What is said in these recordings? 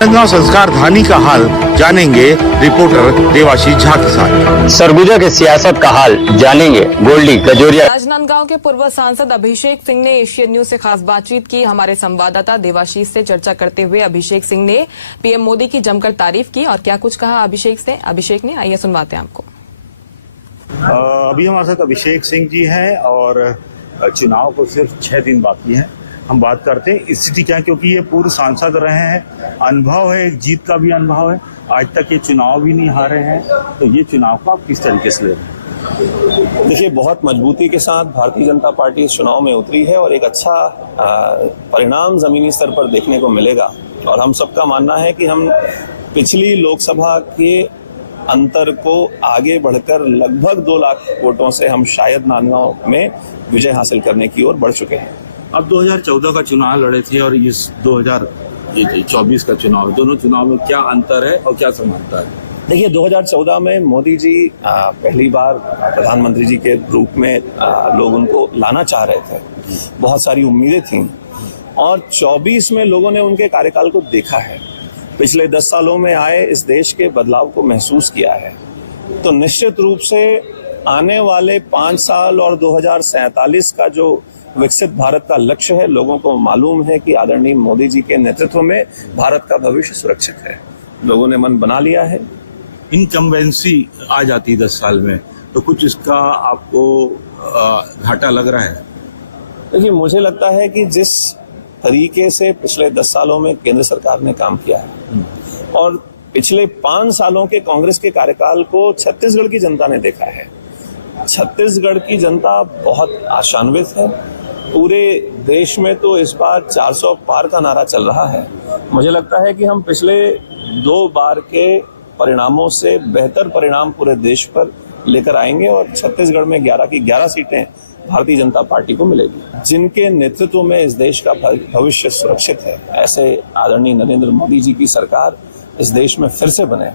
राजनांदगांव संस्कार धानी का हाल जानेंगे रिपोर्टर देवाशीष झा के साथ। सरगुजा के सियासत का हाल जानेंगे गोल्डी गजोरिया। राजनांदगांव के पूर्व सांसद अभिषेक सिंह ने एशियन न्यूज से खास बातचीत की। हमारे संवाददाता देवाशीष से चर्चा करते हुए अभिषेक सिंह ने पीएम मोदी की जमकर तारीफ की और क्या कुछ कहा अभिषेक ने आइए सुनवाते हैं आपको। अभी हमारे साथ अभिषेक सिंह जी हैं और चुनाव को सिर्फ 6 दिन बाकी हैं। हम बात करते हैं स्थिति क्या, क्योंकि ये पूर्व सांसद रहे हैं, अनुभव है, एक जीत का भी अनुभव है, आज तक ये चुनाव भी नहीं हारे हैं, तो ये चुनाव को आप किस तरीके से ले रहे हैं? देखिए, बहुत मजबूती के साथ भारतीय जनता पार्टी इस चुनाव में उतरी है और एक अच्छा परिणाम जमीनी स्तर पर देखने को मिलेगा। और हम सबका मानना है कि हम पिछली लोकसभा के अंतर को आगे बढ़कर लगभग 2 लाख वोटों से हम शायद नांदगांव में विजय हासिल करने की ओर बढ़ चुके हैं। अब 2014 का चुनाव लड़े थे और इस 2024 का चुनाव, दोनों चुनाव में क्या अंतर है और क्या समानता है? देखिए, 2014 में मोदी जी पहली बार प्रधानमंत्री जी के रूप में लोग उनको लाना चाह रहे थे, बहुत सारी उम्मीदें थीं और 24 में लोगों ने उनके कार्यकाल को देखा है, पिछले 10 सालों में आए इस देश के बदलाव को महसूस किया है। तो निश्चित रूप से आने वाले 5 साल और 2047 का जो विकसित भारत का लक्ष्य है, लोगों को मालूम है कि आदरणीय मोदी जी के नेतृत्व में भारत का भविष्य सुरक्षित है। लोगों ने मन बना लिया है। इनकम्बेंसी आ जाती 10 साल में, तो कुछ इसका आपको घाटा लग रहा है? देखिए, मुझे लगता है कि जिस तरीके से पिछले 10 सालों में केंद्र सरकार ने काम किया है और पिछले 5 सालों के कांग्रेस के कार्यकाल को छत्तीसगढ़ की जनता ने देखा है। छत्तीसगढ़ की जनता बहुत आशान्वित है। पूरे देश में तो इस बार 400 पार का नारा चल रहा है। मुझे लगता है कि हम पिछले 2 बार के परिणामों से बेहतर परिणाम पूरे देश पर लेकर आएंगे और छत्तीसगढ़ में 11 की 11 सीटें भारतीय जनता पार्टी को मिलेगी। जिनके नेतृत्व में इस देश का भविष्य सुरक्षित है, ऐसे आदरणीय नरेंद्र मोदी जी की सरकार इस देश में फिर से बने,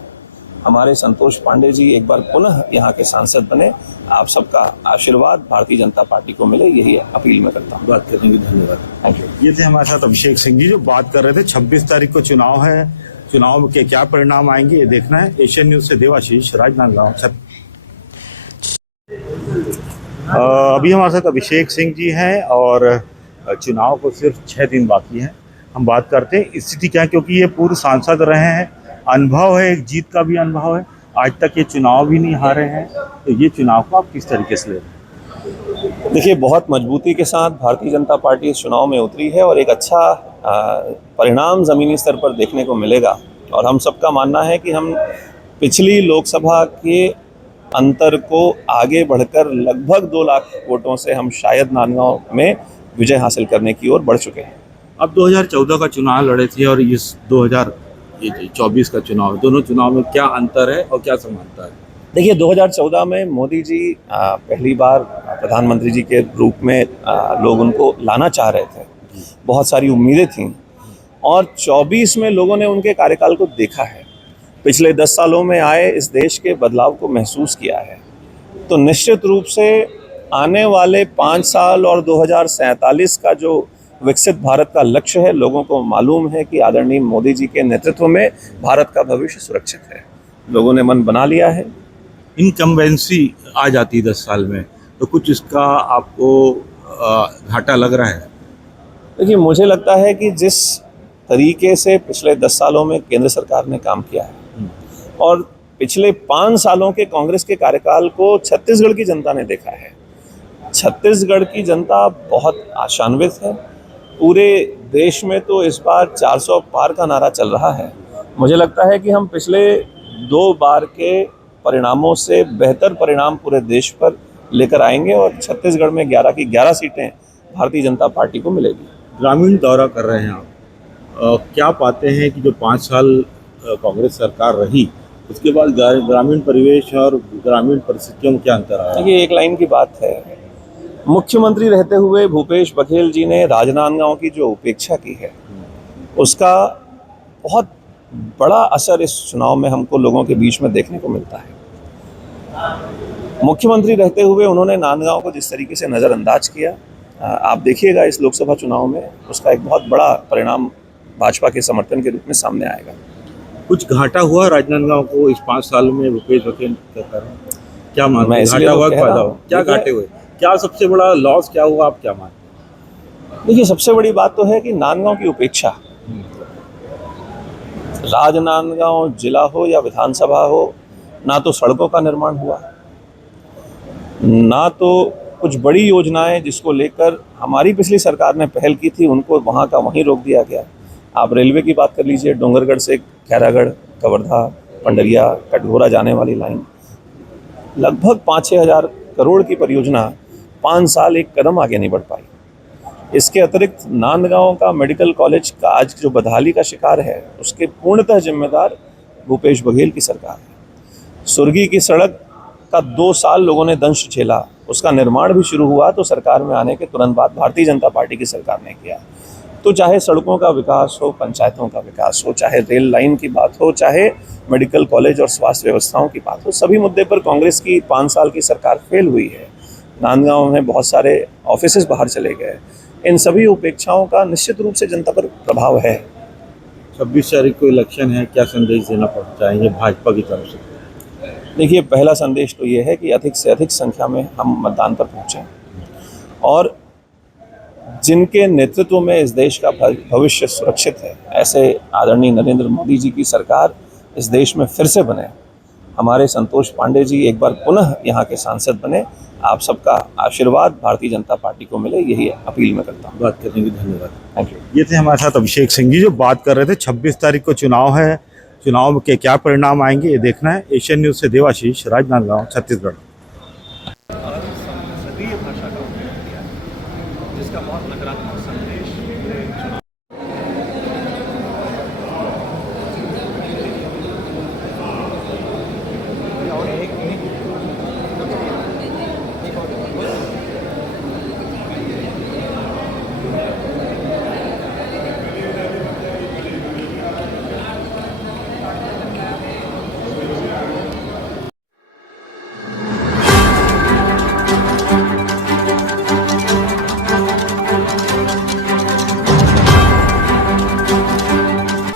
हमारे संतोष पांडे जी एक बार पुनः यहाँ के सांसद बने, आप सबका आशीर्वाद भारतीय जनता पार्टी को मिले, यही अपील मैं करता हूँ। बात करने की धन्यवाद। Thank you. ये थे हमारे साथ अभिषेक सिंह जी जो बात कर रहे थे। 26 तारीख को चुनाव है, चुनाव के क्या परिणाम आएंगे ये देखना है। एशियन न्यूज से देवाशीष, राजनांदगांव। अभी हमारे साथ अभिषेक सिंह जी हैं और चुनाव को सिर्फ 6 दिन बाकी हैं। हम बात करते हैं स्थिति क्या, क्योंकि ये पूर्व सांसद रहे हैं, अनुभव है, एक जीत का भी अनुभव है, आज तक ये चुनाव भी नहीं हारे हैं, तो ये चुनाव को आप किस तरीके से ले रहे हैं? देखिए, बहुत मजबूती के साथ भारतीय जनता पार्टी इस चुनाव में उतरी है और एक अच्छा परिणाम जमीनी स्तर पर देखने को मिलेगा। और हम सबका मानना है कि हम पिछली लोकसभा के अंतर को आगे बढ़कर लगभग 2 लाख वोटों से हम शायद नांदगांव में विजय हासिल करने की ओर बढ़ चुके हैं। अब 2014 का चुनाव लड़े थे और इस 2024 का चुनाव, दोनों चुनाव में क्या अंतर है और क्या समानता है? देखिए, 2014 में मोदी जी पहली बार प्रधानमंत्री जी के रूप में लोग उनको लाना चाह रहे थे, बहुत सारी उम्मीदें थीं और 24 में लोगों ने उनके कार्यकाल को देखा है, पिछले 10 सालों में आए इस देश के बदलाव को महसूस किया है। तो निश्चित रूप से आने वाले 5 साल और 2047 का जो विकसित भारत का लक्ष्य है, लोगों को मालूम है कि आदरणीय मोदी जी के नेतृत्व में भारत का भविष्य सुरक्षित है। लोगों ने मन बना लिया है। इनकम्बेंसी आ जाती 10 साल में, तो कुछ इसका आपको घाटा लग रहा है? देखिए, मुझे लगता है कि जिस तरीके से पिछले 10 सालों में केंद्र सरकार ने काम किया है और पिछले 5 सालों के कांग्रेस के कार्यकाल को छत्तीसगढ़ की जनता ने देखा है। छत्तीसगढ़ की जनता बहुत आशान्वित है। पूरे देश में तो इस बार 400 पार का नारा चल रहा है। मुझे लगता है कि हम पिछले 2 बार के परिणामों से बेहतर परिणाम पूरे देश पर लेकर आएंगे और छत्तीसगढ़ में 11 की 11 सीटें भारतीय जनता पार्टी को मिलेगी। ग्रामीण दौरा कर रहे हैं आप, क्या पाते हैं कि जो 5 साल कांग्रेस सरकार रही, उसके बाद ग्रामीण परिवेश और ग्रामीण परिस्थितियों में क्या अंतर आया? देखिए, एक लाइन की बात है, मुख्यमंत्री रहते हुए भूपेश बघेल जी ने राजनांदगांव की जो उपेक्षा की है, उसका बहुत बड़ा असर इस चुनाव में हमको लोगों के बीच में देखने को मिलता है। मुख्यमंत्री रहते हुए उन्होंने नांदगांव को जिस तरीके से नज़रअंदाज किया, आप देखिएगा इस लोकसभा चुनाव में उसका एक बहुत बड़ा परिणाम भाजपा के समर्थन के रूप में सामने आएगा। कुछ घाटा हुआ राजनांदगांव को इस 5 साल में भूपेश बघेल के कारण? क्या मानते मैं हैं? इसलिए घाटा तो हुआ कह कि फायदा रहा हुआ? हूं। क्या देखिए- घाटे हुए? क्या सबसे बड़ा लॉस क्या हुआ, आप क्या मानते हैं? देखिए, सबसे बड़ी बात तो है कि नांदगांव की उपेक्षा, राजनांदगांव जिला हो या विधानसभा हो, ना तो सड़कों का निर्माण हुआ, ना तो कुछ बड़ी योजनाएं जिसको लेकर हमारी पिछली सरकार ने पहल की थी उनको वहां का वहीं रोक दिया गया। आप रेलवे की बात कर लीजिए, डोंगरगढ़ से खैरागढ़, कवर्धा, पंडरिया, कटघोरा जाने वाली लाइन, लगभग 5-6 हज़ार करोड़ की परियोजना 5 साल एक कदम आगे नहीं बढ़ पाई। इसके अतिरिक्त नांदगांव का मेडिकल कॉलेज का आज जो बदहाली का शिकार है, उसके पूर्णतः जिम्मेदार भूपेश बघेल की सरकार है। सुरगी की सड़क का 2 साल लोगों ने दंश झेला, उसका निर्माण भी शुरू हुआ तो सरकार में आने के तुरंत बाद भारतीय जनता पार्टी की सरकार ने किया। तो चाहे सड़कों का विकास हो, पंचायतों का विकास हो, चाहे रेल लाइन की बात हो, चाहे मेडिकल कॉलेज और स्वास्थ्य व्यवस्थाओं की बात हो, सभी मुद्दे पर कांग्रेस की 5 साल की सरकार फेल हुई है। नांदगांव में बहुत सारे ऑफिसेज बाहर चले गए। इन सभी उपेक्षाओं का निश्चित रूप से जनता पर प्रभाव है। 26 तारीख को इलेक्शन है, क्या संदेश देना चाहेंगे भाजपा की तरफ से? देखिए, पहला संदेश तो ये है कि अधिक से अधिक संख्या में हम मतदान पर पहुँचें और जिनके नेतृत्व में इस देश का भविष्य सुरक्षित है, ऐसे आदरणीय नरेंद्र मोदी जी की सरकार इस देश में फिर से बने। हमारे संतोष पांडे जी एक बार पुनः यहाँ के सांसद बने। आप सबका आशीर्वाद भारतीय जनता पार्टी को मिले, यही अपील मैं करता हूँ। बात करने की धन्यवाद। Thank you. ये थे हमारे साथ अभिषेक सिंह जी जो बात कर रहे थे। 26 तारीख को चुनाव है, चुनाव के क्या परिणाम आएंगे ये देखना है। एशियन न्यूज़ से देवाशीष, राजनांदगांव, छत्तीसगढ़।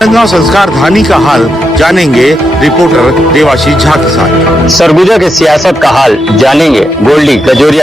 राजनांदगांव संस्कार धानी का हाल जानेंगे रिपोर्टर देवाशीष झा के साथ। सरगुजा के सियासत का हाल जानेंगे गोल्डी कजोरिया